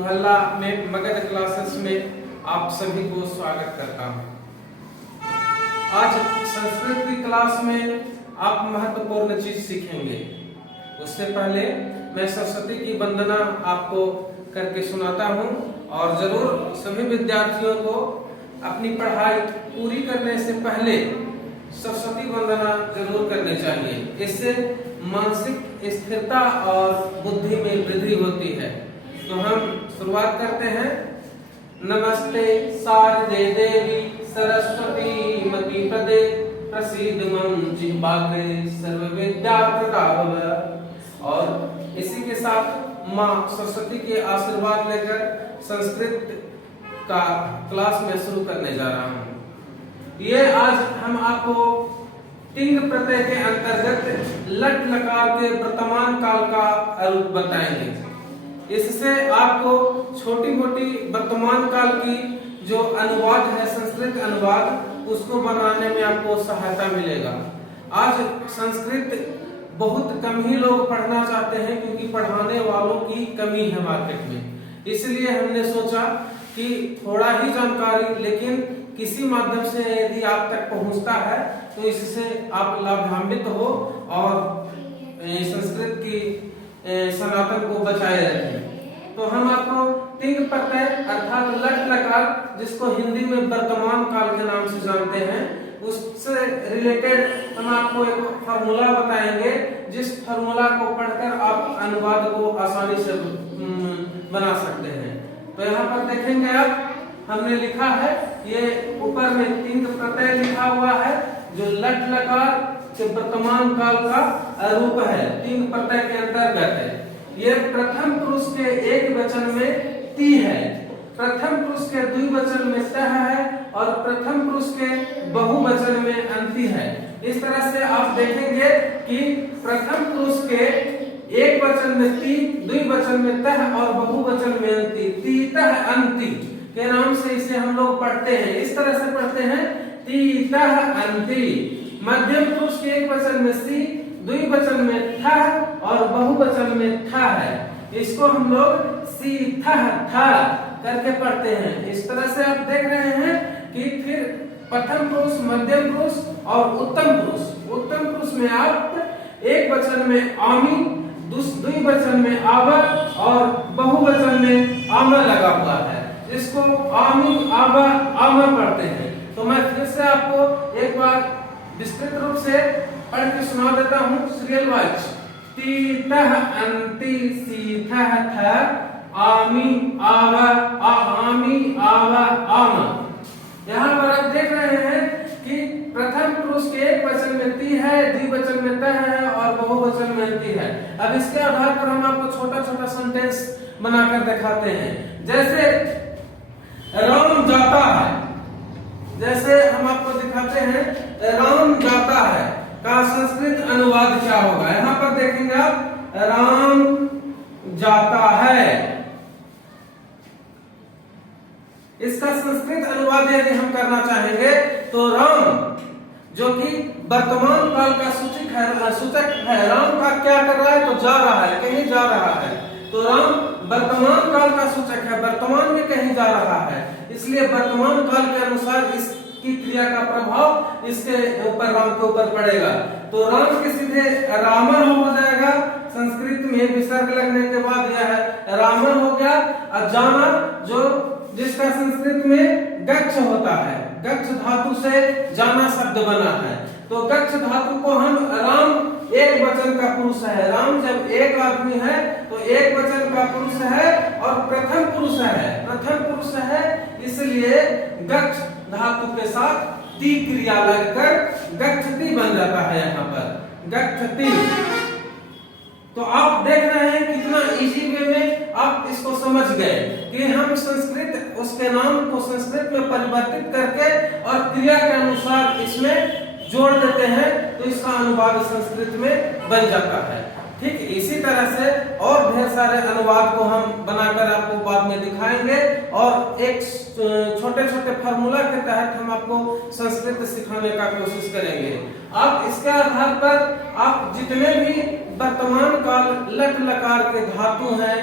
मोहल्ला में मगध क्लासेस में आप सभी को स्वागत करता हूं। आज संस्कृत की क्लास में आप महत्वपूर्ण चीज सीखेंगे। उससे पहले मैं सरस्वती की वंदना आपको करके सुनाता हूं और जरूर सभी विद्यार्थियों को अपनी पढ़ाई पूरी करने से पहले सरस्वती वंदना जरूर करनी चाहिए। इससे मानसिक स्थिरता और बुद्धि में वृद्धि होती है। तो हम शुरुआत करते हैं। नमस्ते शारदे देवी सरस्वती मति प्रदे प्रसीद मम जिह्वाग्रे सर्व विद्या प्रदाभव। और इसी के साथ माँ सरस्वती के आशीर्वाद लेकर संस्कृत का क्लास में शुरू करने जा रहा हूँ। ये आज हम आपको तिंग प्रत्यय के अंतर्गत लट लकार के वर्तमान काल का रूप बताएंगे। इससे आपको छोटी मोटी वर्तमान काल की जो अनुवाद है, संस्कृत अनुवाद, उसको बनाने में आपको सहायता मिलेगा। आज संस्कृत बहुत कम ही लोग पढ़ना चाहते हैं क्योंकि पढ़ाने वालों की कमी है मार्केट में। इसलिए हमने सोचा कि थोड़ा ही जानकारी लेकिन किसी माध्यम से यदि आप तक पहुंचता है तो इससे आप लाभान्वित हो और संस्कृत की सनातन को बचाए रखें। तो हम आपको तिंग प्रत्यय अर्थात लट लकार, जिसको हिंदी में वर्तमान काल के नाम से जानते हैं, उससे रिलेटेड हम आपको एक फार्मूला बताएंगे, जिस फार्मूला को पढ़कर आप अनुवाद को आसानी से बना सकते हैं। तो यहाँ पर देखेंगे आप, हमने लिखा है, ये ऊपर में तिंग प्रत्यय लिखा हुआ है जो लट लकार के वर्तमान काल का रूप है, तिंग प्रत्यय के अंतर्गत है। ये प्रथम पुरुष के एक वचन में ती है, प्रथम पुरुष के द्विवचन में तह है और प्रथम पुरुष के बहुवचन में अंति है। इस तरह से आप देखेंगे कि प्रथम पुरुष के एक वचन में ती, द्विवचन में तह और बहुवचन में अंति, ती तह अंति के नाम से इसे हम लोग पढ़ते हैं। इस तरह से पढ़ते हैं ती तह अंति। मध्यम पुरुष के एक वचन में सी, द्विवचन में था और बहुवचन में था है। इसको हम लोग सी था था करके पढ़ते हैं। इस तरह से आप देख रहे हैं कि फिर प्रथम पुरुष, मध्यम पुरुष और उत्तम पुरुष। उत्तम पुरुष में आप एक वचन में आमी, द्विवचन में आवा और बहुवचन में आमा लगा हुआ है, इसको आमी आवा आमा पढ़ते हैं। तो मैं फिर से आपको एक बार विस्तृत रूप से पढ़ के सुना देता हूँ सीरियल वाइज। ती तह अंति सी थह थ आमी आवा आमी आवा आमा। यहाँ पर आप देख रहे हैं कि प्रथम पुरुष के एक वचन में ती है, द्विवचन में तह है और बहुवचन में अंति है। अब इसके आधार पर हम आपको छोटा छोटा सेंटेंस बनाकर दिखाते हैं। जैसे राम जाता है, जैसे हम आपको दिखाते हैं राम जाता है का संस्कृत अनुवाद क्या होगा। यहाँ पर देखेंगे आप, राम जाता है, इसका संस्कृत अनुवाद यदि हम करना चाहेंगे तो राम, जो कि वर्तमान काल का सूचक है, राम का क्या कर रहा है तो जा रहा है, कहीं जा रहा है। तो राम वर्तमान काल का सूचक है, वर्तमान में कहीं जा रहा है, इसलिए वर्तमान काल के अनुसार इसकी क्रिया का प्रभाव इसके ऊपर, राम के ऊपर पड़ेगा। तो राम के सीधे रामा हो जाएगा। संस्कृत में विसर्ग लगने के बाद यह रामा हो गया। और जाना, जो जिसका संस्कृत में गच्छ होता है, गच्छ धातु से जाना शब्द बना है। तो गच्छ धातु को हम, राम एक वचन का पुरुष है, राम जब एक आदमी है तो एक वचन का पुरुष है और प्रथम पुरुष है, प्रथम पुरुष है, इसलिए गच्छ धातु के साथ ती क्रिया लगकर गच्छति बन जाता है। यहाँ पर गच्छति। तो आप देख रहे हैं कितना इजी वे में आप इसको समझ गए कि हम संस्कृत, उसके नाम को संस्कृत में परिवर्तित करके और क्रिया के अनुसार इसमें जोड़ देते हैं तो इसका अनुवाद संस्कृत में बन जाता है। ठीक इसी तरह से और ढेर सारे अनुवाद को हम बनाकर आपको बाद में दिखाएंगे और एक छोटे छोटे फार्मूला के तहत हम आपको संस्कृत सिखाने का कोशिश करेंगे। आप इसके आधार पर आप जितने भी वर्तमान काल लट लकार के धातु हैं,